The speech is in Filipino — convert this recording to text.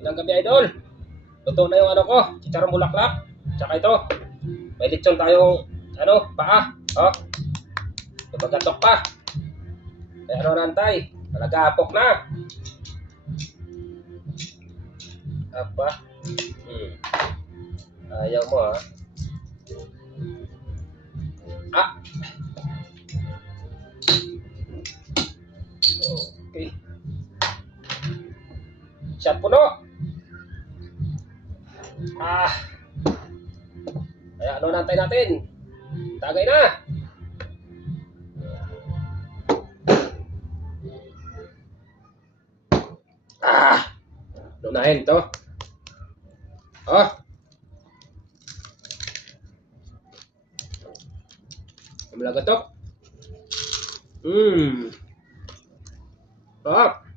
Magandang gabi, idol. Luto na yung ano ko, chicharong bulaklak. Tsaka ito, may lechon tayong paa. Oh, lumagatok pa. May ano nantay, malagapok na. Apa? Ayaw mo ha. Ah. Okay. Shot puno. Kaya ano nantay natin? Tagay na. Lunahin to. Oh. Malagatok. Oh.